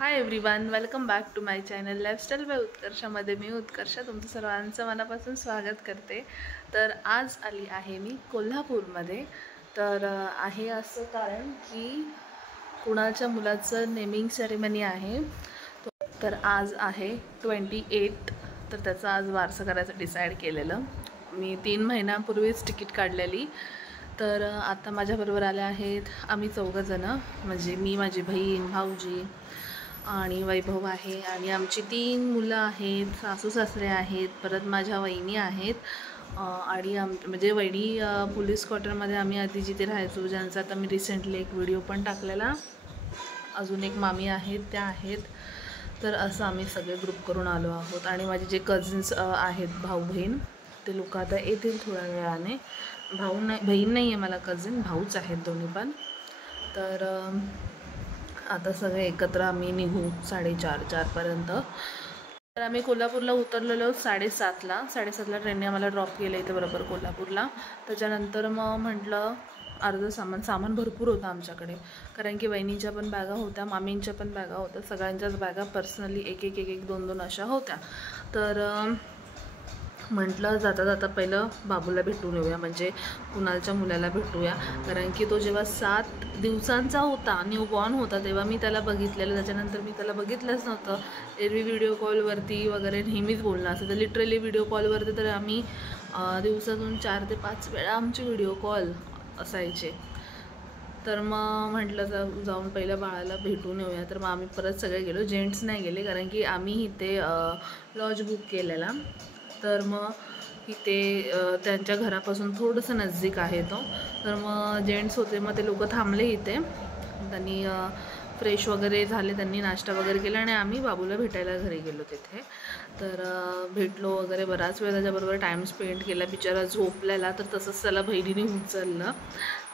High everyone, welcome back to my channel lifestyle by उत्कर्षामध्ये मी उत्कर्षा तुमचं सर्वांचं मनापासून स्वागत करते। तर आज आली आहे मी कोल्हापूरमध्ये। तर आहे असं कारण की कुणाच्या मुलाचं नेमिंग सेरेमनी आहे। तर आज आहे 28, तर त्याचा आज वारसा करायचं डिसाईड केलेलं। मी 3 महिन्यांपूर्वीच तिकीट काढलेली। तर आता माझ्याबरोबर आले आहेत आम्ही 4 जण, म्हणजे मी, माझी बहीण, भाऊजी आणि वैभव आहे आणि आमची 3 मुलं आहेत, सासू सासरे आहेत, परत माझ्या वहिनी आहेत आणि म्हणजे वहिनी पोलीस क्वार्टरमध्ये आम्ही आधी जिथे राहायचो, ज्यांचा आता मी रिसेंटली एक व्हिडिओ पण टाकलेला। अजून एक मामी आहेत, त्या आहेत। तर असं आम्ही सगळे ग्रुप करून आलो आहोत आणि माझे जे कझन्स आहेत, भाऊ बहीण, ते लोक आता येतील थोड्या वेळाने। बहीण नाही आहे मला, कझन भाऊच आहेत दोन्ही पण। तर आता सगळे एकत्र आम्ही निघू 4:30 पर्यंत। तर आम्ही कोल्हापूरला उतरलेलो 7:30ला। 7:30ला ट्रेनने आम्हाला ड्रॉप केलं इथे बरोबर कोल्हापूरला। त्याच्यानंतर मग म्हटलं अर्धं सामान भरपूर होतं आमच्याकडे, कारण की वहिनीच्या पण बॅगा होत्या, मामींच्या पण बॅगा होत्या, सगळ्यांच्याच बॅगा पर्सनली एक एक 2 अशा होत्या। तर म्हटलं जाता जाता पहिलं बाबूला भेटून येऊया, म्हणजे कुणालच्या मुलाला भेटूया, कारण की तो जेव्हा 7 दिवसांचा होता, न्यूबॉर्न होता, तेव्हा मी त्याला बघितलेलं। त्याच्यानंतर मी त्याला बघितलंच नव्हतं। एरवी व्हिडिओ कॉलवरती वगैरे नेहमीच बोलणं असं, तर लिटरली व्हिडिओ कॉलवरती तर आम्ही दिवसातून 4 ते 5 वेळा आमचे व्हिडिओ कॉल असायचे। तर मग म्हटलं जाऊन पहिलं बाळाला भेटून येऊया। तर मग आम्ही परत सगळे गेलो, जेंट्स नाही गेले, कारण की आम्ही इथे लॉज बुक केलेला। तर मग इथे त्यांच्या घरापासून थोडंसं नजदीक आहे तो। तर मग जेंट्स होते, मग ते लोक थांबले इथे, त्यांनी फ्रेश वगैरे झाले, त्यांनी नाश्ता वगैरे केला आणि आम्ही बाबूला भेटायला घरी गेलो तिथे। तर भेटलो वगैरे, बराच वेळ त्याच्याबरोबर टाईम स्पेंड केला। बिचारा झोपलेला, तर तसंच त्याला बहिणीने उचललं।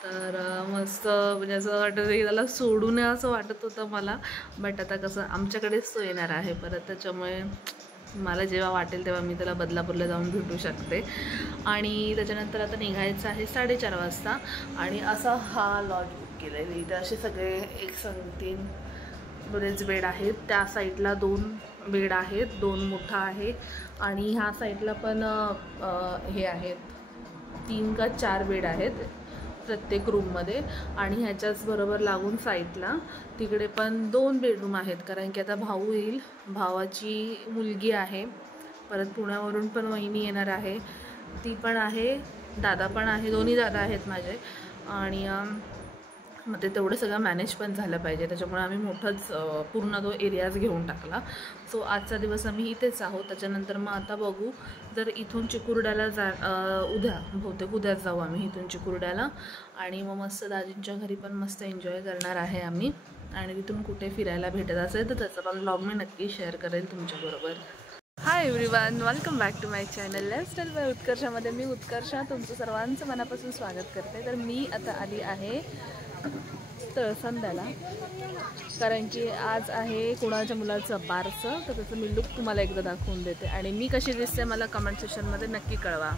तर मस्त, म्हणजे असं वाटत की त्याला सोडू नये असं वाटत होतं मला, बट आता कसं आमच्याकडेच तो येणार आहे परत, त्याच्यामुळे मला जेव्हा वाटेल तेव्हा मी त्याला बदलापूरला जाऊन भेटू शकते। आणि त्याच्यानंतर आता निघायचं आहे 4:30 वाजता। आणि असा हा लॉज बुक केला आहे। इथे असे सगळे एक संगतीन बरेच बेड आहेत। त्या साईडला 2 बेड आहेत, 2 मोठा आहे आणि ह्या साईडला पण हे आहेत, 3 का 4 बेड आहेत प्रत्येक रूममध्ये। आणि ह्याच्याच बरोबर लागून साईडला तिकडे पण 2 बेडरूम आहेत, कारण की आता भाऊ येईल, भावाची मुलगी आहे, परत पुण्यावरून पण वहिनी येणार आहे, ती पण आहे, दादा पण आहे, दोन्ही दादा आहेत माझे। आणि मग ते तेवढं सगळं मॅनेज पण झालं पाहिजे, त्याच्यामुळे आम्ही मोठाच पूर्ण तो एरियाच घेऊन टाकला। सो आजचा दिवस आम्ही इथेच आहोत। त्याच्यानंतर मग आता बघू, जर इथून चिकुर्ड्याला उद्या बहुतेक उद्याच जाऊ आम्ही इथून चिकुर्ड्याला, आणि मग मस्त दाजींच्या घरी पण मस्त एन्जॉय करणार आहे आम्ही। आणि तिथून कुठे फिरायला भेटत असेल तर त्याचा पण व्लॉग मी नक्की शेअर करेल तुमच्याबरोबर। Hi everyone, welcome back to my channel lifestyle by उत्कर्षामध्ये मी उत्कर्षा तुमचं सर्वांचं मनापासून स्वागत करते। तर मी आता आली आहे तळसंदाला, कारण की आज आहे कुणाच्या मुलाचं बारसं, तर त्याचं मी लुक तुम्हाला एकदा दाखवून देते आणि मी कशी दिसते मला कमेंट सेक्शनमध्ये नक्की कळवा।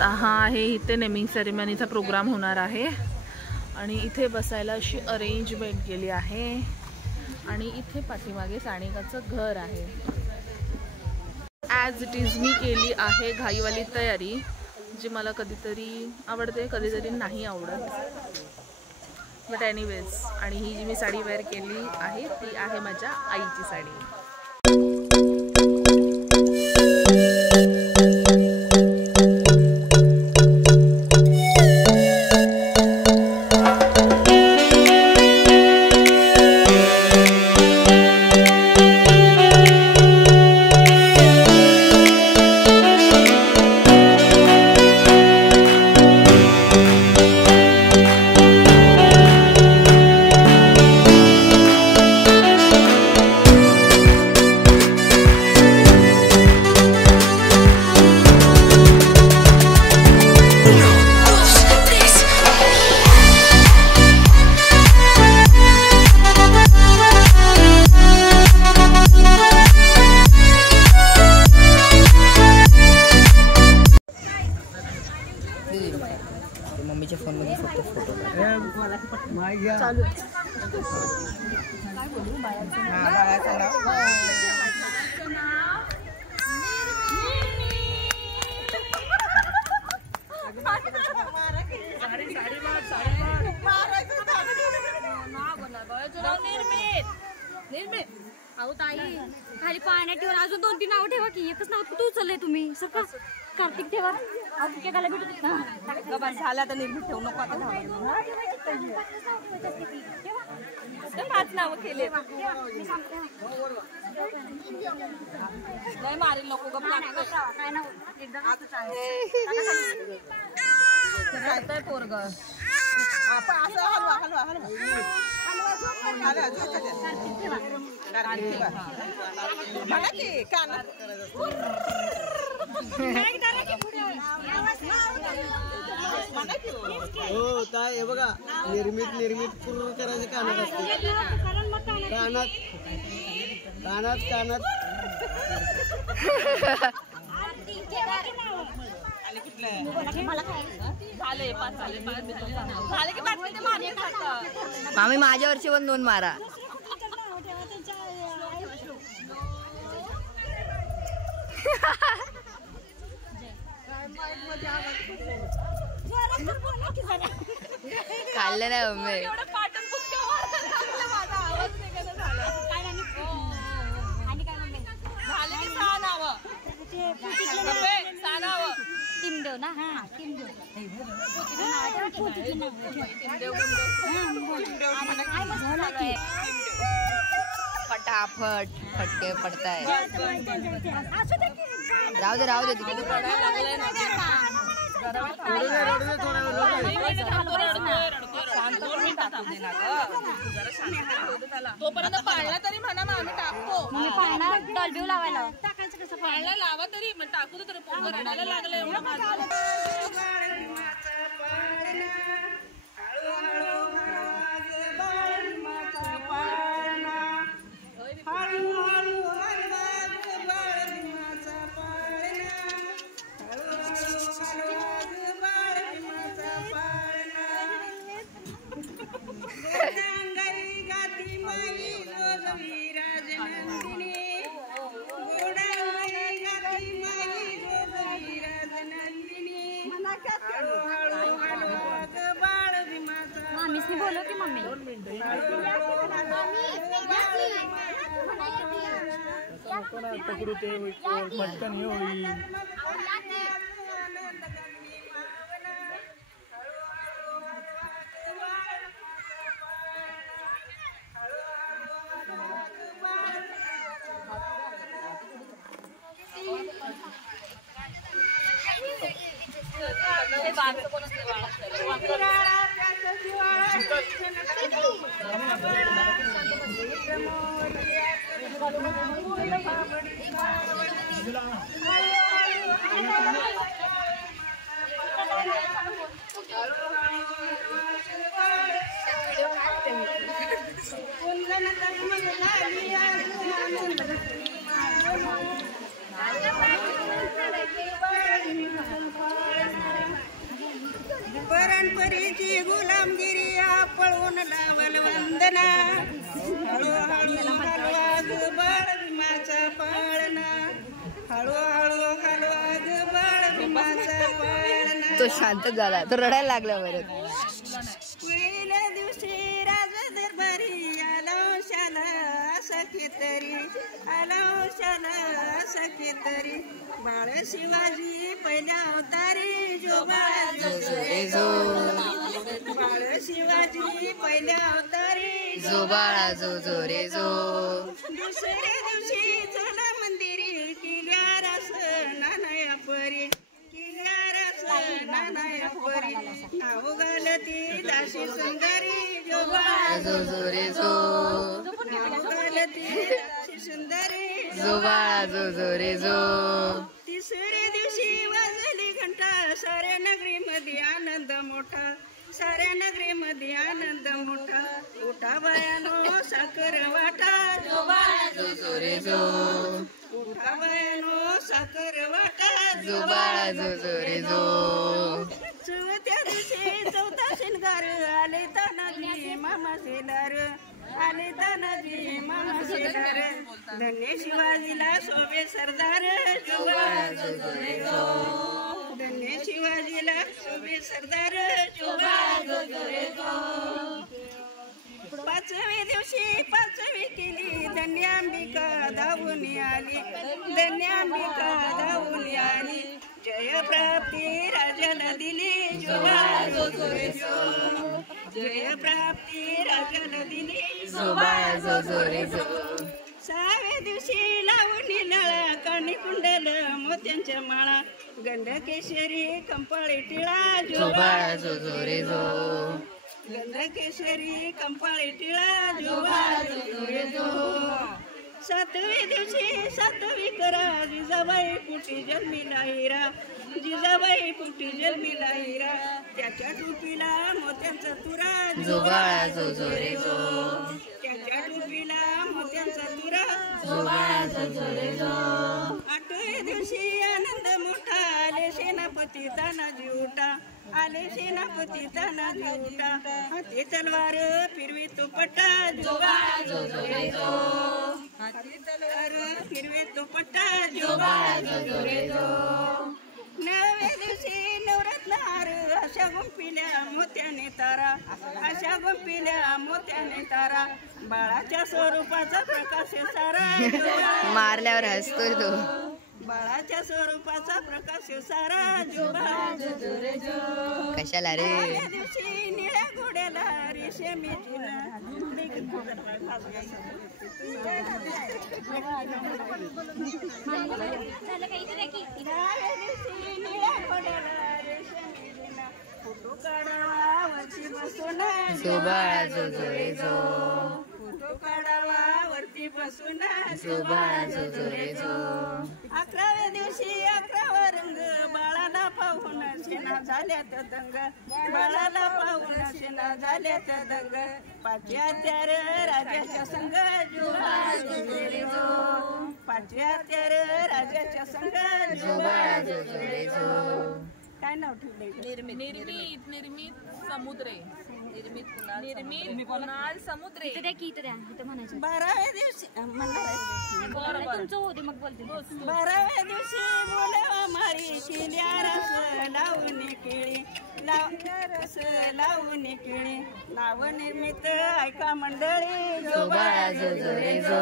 हा आहे इथे नेमिंग सेरेमनीचा प्रोग्राम होणार आहे आणि इथे बसायला अशी अरेंजमेंट केली आहे आणि इथे पाठीमागे सानिकाचं घर आहे। ॲज इट इज मी केली आहे घाईवाली तयारी, जी मला कधीतरी आवडते, कधीतरी नाही आवडत, बट एनिवेज। आणि ही जी मी साडी वेअर केली आहे ती आहे माझ्या आईची साडी। मम्मीच्या फोनमध्ये फक्त फोटो चालू आहे। काय बोलू बाळाचं अहो ताई खाली पाण्यात ठेवून अजून 2-3 नाव ठेवा की एकच नाव कुठे उचललंय तुम्ही सका कार्तिक ठेवा गाला भेटत झाला तर निर्मित ठेवू नको आता 5 नाव केले नाही मारेल नको गप काय नाव काय पोरग आपण असं हलवा हलवा हलवा मला की कानात हो ताई हे बघा निर्मित पूर्ण करायचं कानात असते कानात कानात कानात मामी माझ्यावरची पण 2 मारा खाल्लं नाही मम्मी टीम देव ना हा टीम देव फटाफट फटके पडताय राहू दे तोपर्यंत पाळला तरी म्हणा मग आम्ही टाकतो पाळणा डॉल्बी लावायला पाळला लावा तरी मग टाकू तर पोरं रडायला लागलं एवढं माझं मामीसनी बोलव की मम्मी पकडू ते पटकन हे होईल परंपरेची गुलामगिरी पळवून लावल वंदना हळूहळू हलवाग बाळ भीमाचा पाळणा हळूहळू हलवाग बाळ भीमाचा पाळणा तो शांत झाला तो रडायला लागला परत पहिल्या दिवशी राज दरबारी आलाशाला सखे तरी आलाशाला सखे तरी बाळ शिवाजी पहिल्या अवतारी जो बाळ बाळ शिवाजी पहिल्या अवतारी जो बाळा जो जो रे जो दुसऱ्या दिवशी चला मंदिरी किल्ल्या रस नानाया परी किल्ल्या रस नानाया परी नाव घालती दाशी सुंदरी जो बाळ जो जो रे जो नाव घालती दाशी सुंदरी जो बाळा जो जो रे जो तिसऱ्या दिवशी वाजली घंटा साऱ्या नगरीमध्ये आनंद मोठा साऱ्या नगरीमध्ये आनंद मोठा उठा बायानो साखर वाटा जो बाळा जो जो रे जो उठा बायानो साखर वाटा जो बाळा जो जो रे जो चौथ्या दिवशी चौथा शिंगार आले तानाजी मामा शेलार आले तानाजी मामा शेलार धन्य शिवाजीला शोभे सरदार जो बाळा जो जो रे जो धन्य शिवाजीला शोभे सरदार जो बाळा जो जो रे जो पाचव्या दिवशी पाचवी केली अंबिका धावून आली धन्य अंबिका धावून आली जय प्राप्ती राजाला दिली जो बाळा जो जो रे जो जय प्राप्ती राजाला दिली जो बाळा जो जो रे जो 6व्या दिवशी लावणी नळा काणी कुंडल मोत्यांच्या माळा गंधकेशरी कंपाळी टिळा जो बाळा जो जो रे जो गंधकेशरी कंपाळी टिळा जो बाळा जो जो रे जो 7व्या दिवशी 7वी करा जिजाबाई पुटी जन्मीला हिरा जिजाबाई पुटी जन्मीला हिरा त्याच्या टोपीला मोत्यांचा तुरा जो बाळा जो जो रे जो त्याच्या टोपीला मोत्यांचा तुरा जो बाळा जो जो रे जो 8व्या दिवशी आनंद मोठा आले सेनापती तानाजी उठा आले सेनापती तानाजी उठा हाती तलवार फिरवी तो पट्टा जो बाळा जो जो रे जो हाती तलवार फिरवी तो पट्टा जो बाळा जो जो रे जो 9व्या दिवशी नवरत्न हार अशा गुंपिल्या मोत्याने तारा अशा गुंपिल्या मोत्याने तारा बाळाच्या स्वरूपाचा प्रकाश सारा मारल्यावर हसतोय तो बाळाच्या स्वरूपाचा प्रकाश सारा जो बाळा जो जो रे जो कशाला रे 10व्या दिवशी निळ्या घोड्याला रेशमीची फोटो काढावा वरती बसून जो बाळा जो जो रे जो फोटो काढावा वरती बसून जो बाळा जो जो रे जो 11व्या दिवशी 11वा रंग बाळाला पाहून सेना झाल्यात दंग बाळाला पाहून सेना झाल्यात दंग 5 हत्यार राजाच्या संग जो बाळा जो जो रे जो 5 हत्यार राजाच्या संग जो बाळा जो जो रे जो काय नाव ठेवलंय निर्मित समुद्रे निर्मित कुणाल समुद्रे इथं द्या की इथं द्या इथं म्हणायचं 12व्या दिवशी म्हणणार आहे. तुमचं होते मग बोलते 12व्या दिवशी बोलावा माळी केल्या रस लावून केळी रस लावून केळी नाव निर्मित ऐका मंडळी जो बाळा जो जो रे जो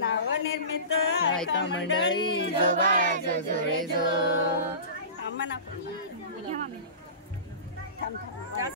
नाव निर्मित ऐका मंडळी जो बाळा जो जो रे जो म्हणा घ्या मामी थांब थांब